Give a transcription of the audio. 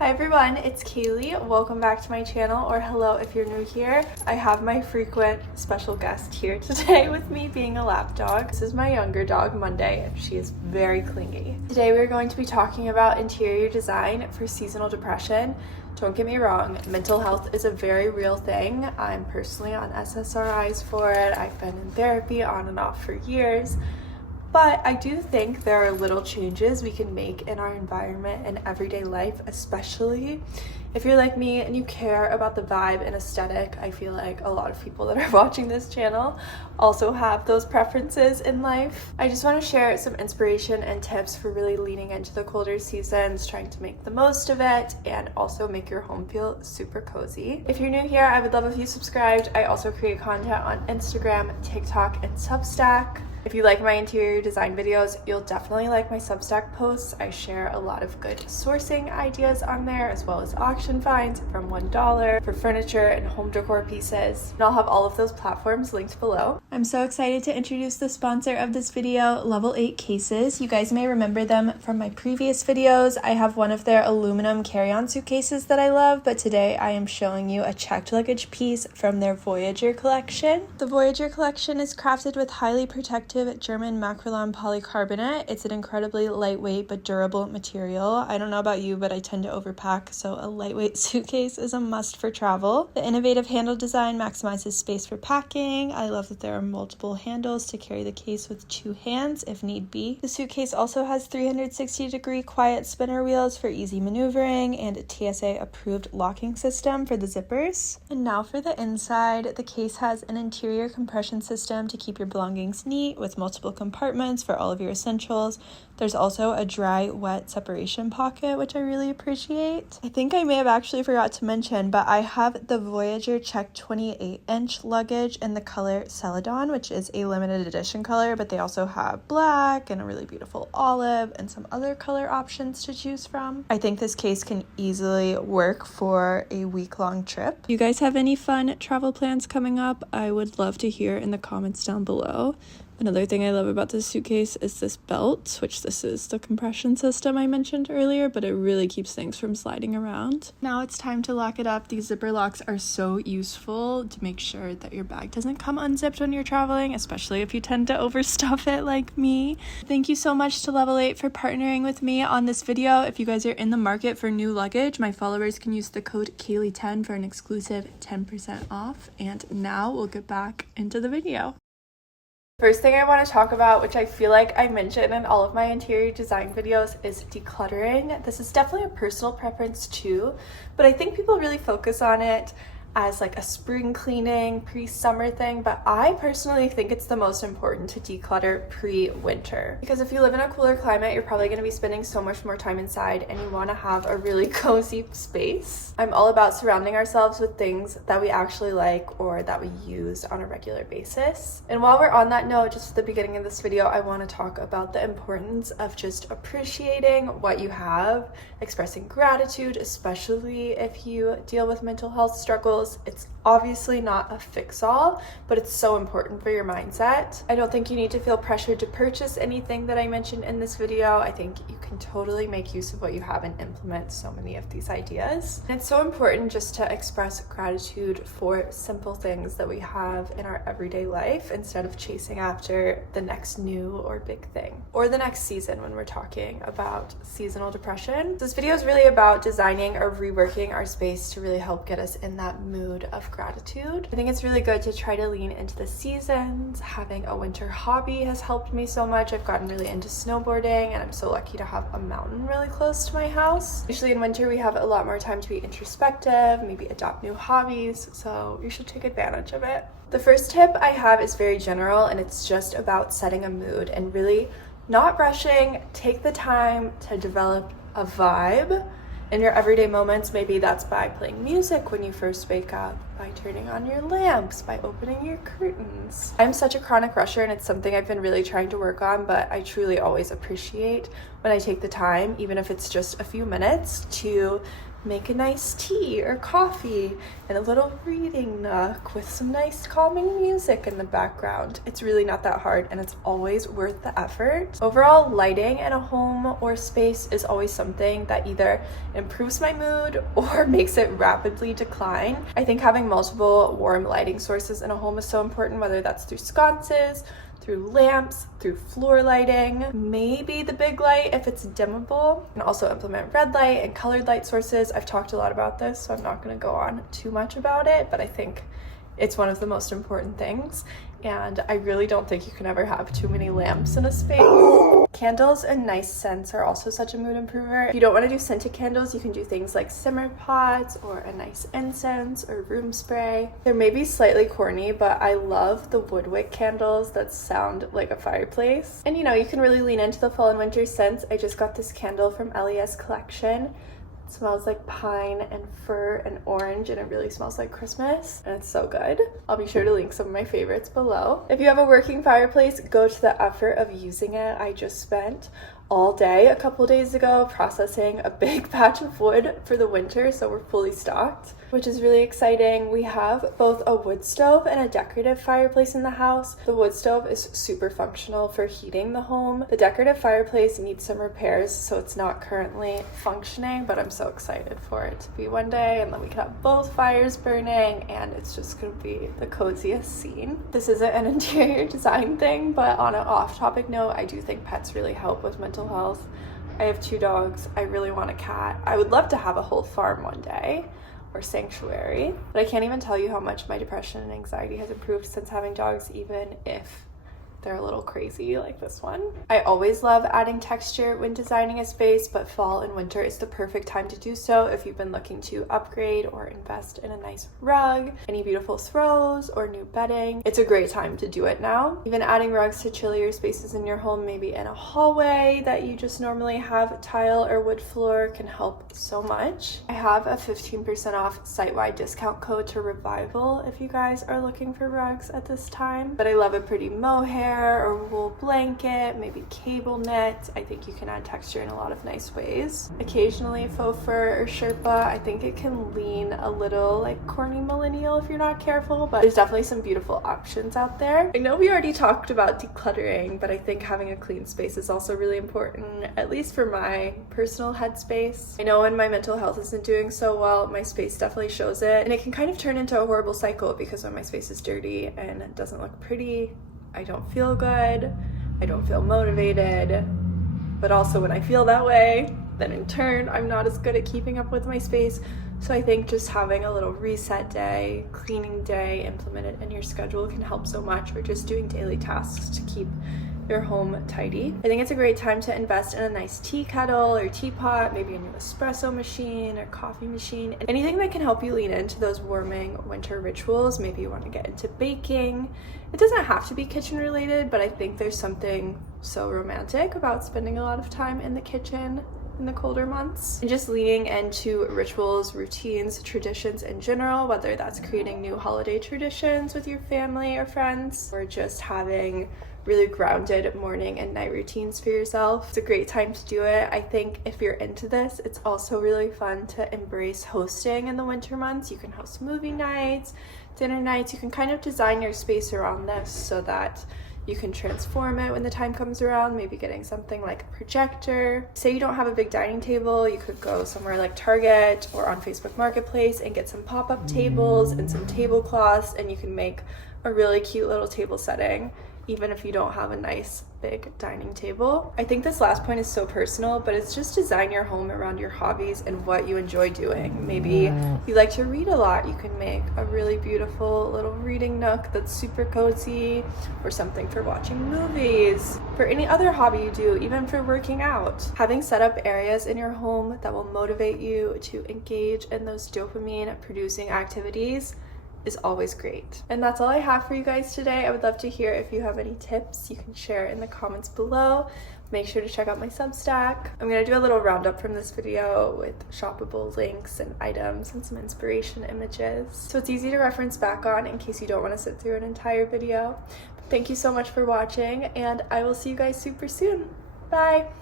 Hi everyone, it's Kaylee. Welcome back to my channel, or hello if you're new here. I have my frequent special guest here today with me, being a lap dog. This is my younger dog, Monday, and she is very clingy. Today we're going to be talking about interior design for seasonal depression. Don't get me wrong, mental health is a very real thing. I'm personally on SSRIs for it. I've been in therapy on and off for years. But I do think there are little changes we can make in our environment and everyday life, especially if you're like me and you care about the vibe and aesthetic. I feel like a lot of people that are watching this channel also have those preferences in life. I just want to share some inspiration and tips for really leaning into the colder seasons, trying to make the most of it, and also make your home feel super cozy. If you're new here, I would love if you subscribed. I also create content on Instagram, TikTok, and Substack. If you like my interior design videos, you'll definitely like my Substack posts. I share a lot of good sourcing ideas on there, as well as auction finds from $1 for furniture and home decor pieces. And I'll have all of those platforms linked below. I'm so excited to introduce the sponsor of this video, Level 8 Cases. You guys may remember them from my previous videos. I have one of their aluminum carry-on suitcases that I love, but today I am showing you a checked luggage piece from their Voyager collection. The Voyager collection is crafted with highly protected German Macrolon polycarbonate. It's an incredibly lightweight but durable material. I don't know about you, but I tend to overpack, so a lightweight suitcase is a must for travel. The innovative handle design maximizes space for packing. I love that there are multiple handles to carry the case with two hands if need be. The suitcase also has 360-degree quiet spinner wheels for easy maneuvering and a TSA-approved locking system for the zippers. And now for the inside. The case has an interior compression system to keep your belongings neat, with multiple compartments for all of your essentials. There's also a dry-wet separation pocket, which I really appreciate. I think I may have actually forgot to mention, but I have the Voyager checked 28-inch luggage in the color Celadon, which is a limited edition color, but they also have black and a really beautiful olive and some other color options to choose from. I think this case can easily work for a week-long trip. If you guys have any fun travel plans coming up, I would love to hear in the comments down below. Another thing I love about this suitcase is this belt, which this is the compression system I mentioned earlier, but it really keeps things from sliding around. Now it's time to lock it up. These zipper locks are so useful to make sure that your bag doesn't come unzipped when you're traveling, especially if you tend to overstuff it like me. Thank you so much to Level 8 for partnering with me on this video. If you guys are in the market for new luggage, my followers can use the code Kaylee10 for an exclusive 10% off. And now we'll get back into the video. First thing I want to talk about, which I feel like I mention in all of my interior design videos, is decluttering. This is definitely a personal preference too, but I think people really focus on it as like a spring cleaning, pre-summer thing, but I personally think it's the most important to declutter pre-winter. Because if you live in a cooler climate, you're probably going to be spending so much more time inside and you want to have a really cozy space. I'm all about surrounding ourselves with things that we actually like or that we use on a regular basis. And while we're on that note, just at the beginning of this video, I want to talk about the importance of just appreciating what you have, expressing gratitude, especially if you deal with mental health struggles. It's obviously not a fix-all, but it's so important for your mindset. I don't think you need to feel pressured to purchase anything that I mentioned in this video. I think you can totally make use of what you have and implement so many of these ideas. And it's so important just to express gratitude for simple things that we have in our everyday life instead of chasing after the next new or big thing, or the next season when we're talking about seasonal depression. This video is really about designing or reworking our space to really help get us in that mood of gratitude. I think it's really good to try to lean into the seasons. Having a winter hobby has helped me so much. I've gotten really into snowboarding and I'm so lucky to have a mountain really close to my house. Usually in winter we have a lot more time to be introspective, maybe adopt new hobbies, so you should take advantage of it. The first tip I have is very general and it's just about setting a mood and really not rushing. Take the time to develop a vibe in your everyday moments. Maybe that's by playing music when you first wake up, by turning on your lamps, by opening your curtains. I'm such a chronic rusher and it's something I've been really trying to work on, but I truly always appreciate when I take the time, even if it's just a few minutes, to make a nice tea or coffee and a little reading nook with some nice calming music in the background. It's really not that hard and it's always worth the effort. Overall, lighting in a home or space is always something that either improves my mood or makes it rapidly decline. I think having multiple warm lighting sources in a home is so important, whether that's through sconces, through lamps, through floor lighting, maybe the big light if it's dimmable, and also implement red light and colored light sources. I've talked a lot about this, so I'm not going to go on too much about it, but I think it's one of the most important things, and I really don't think you can ever have too many lamps in a space. Candles and nice scents are also such a mood improver. If you don't want to do scented candles, you can do things like simmer pots or a nice incense or room spray. They're maybe slightly corny, but I love the wood wick candles that sound like a fireplace. And you know, you can really lean into the fall and winter scents. I just got this candle from LES Collection. Smells like pine and fir and orange, and it really smells like Christmas, and it's so good. I'll be sure to link some of my favorites below. If you have a working fireplace, go to the effort of using it. I just spent all day a couple days ago processing a big patch of wood for the winter, so we're fully stocked, which is really exciting. We have both a wood stove and a decorative fireplace in the house. The wood stove is super functional for heating the home. The decorative fireplace needs some repairs, so it's not currently functioning, but I'm so excited for it to be one day, and then we can have both fires burning, and it's just gonna be the coziest scene. This isn't an interior design thing, but on an off-topic note, I do think pets really help with mental health. I have 2 dogs. I really want a cat. I would love to have a whole farm one day, or sanctuary, but I can't even tell you how much my depression and anxiety has improved since having dogs, even if they're a little crazy like this one. I always love adding texture when designing a space, but fall and winter is the perfect time to do so if you've been looking to upgrade or invest in a nice rug, any beautiful throws, or new bedding. It's a great time to do it now. Even adding rugs to chillier spaces in your home, maybe in a hallway that you just normally have tile or wood floor, can help so much. I have a 15% off site-wide discount code to Revival if you guys are looking for rugs at this time. But I love a pretty mohair or wool blanket, maybe cable knit. I think you can add texture in a lot of nice ways. Occasionally faux fur or Sherpa. I think it can lean a little like corny millennial if you're not careful, but there's definitely some beautiful options out there. I know we already talked about decluttering, but I think having a clean space is also really important, at least for my personal headspace. I know when my mental health isn't doing so well, my space definitely shows it, and it can kind of turn into a horrible cycle because when my space is dirty and it doesn't look pretty, I don't feel good, I don't feel motivated, but also when I feel that way, then in turn, I'm not as good at keeping up with my space. So I think just having a little reset day, cleaning day implemented in your schedule can help so much, or just doing daily tasks to keep your home tidy. I think it's a great time to invest in a nice tea kettle or teapot, maybe a new espresso machine or coffee machine, anything that can help you lean into those warming winter rituals. Maybe you want to get into baking. It doesn't have to be kitchen related, but I think there's something so romantic about spending a lot of time in the kitchen in the colder months, and just leaning into rituals, routines, traditions in general, whether that's creating new holiday traditions with your family or friends, or just having really grounded morning and night routines for yourself. It's a great time to do it. I think if you're into this, it's also really fun to embrace hosting in the winter months. You can host movie nights, dinner nights. You can kind of design your space around this so that you can transform it when the time comes around, maybe getting something like a projector. Say you don't have a big dining table, you could go somewhere like Target or on Facebook Marketplace and get some pop-up tables and some tablecloths, and you can make a really cute little table setting even if you don't have a nice big dining table. I think this last point is so personal, but it's just design your home around your hobbies and what you enjoy doing. Maybe you like to read a lot, you can make a really beautiful little reading nook that's super cozy, or something for watching movies, for any other hobby you do, even for working out. Having set up areas in your home that will motivate you to engage in those dopamine producing activities is always great. And that's all I have for you guys today. I would love to hear if you have any tips you can share in the comments below. Make sure to check out my Substack. I'm gonna do a little roundup from this video with shoppable links and items and some inspiration images, so it's easy to reference back on in case you don't want to sit through an entire video. But thank you so much for watching, and I will see you guys super soon. Bye!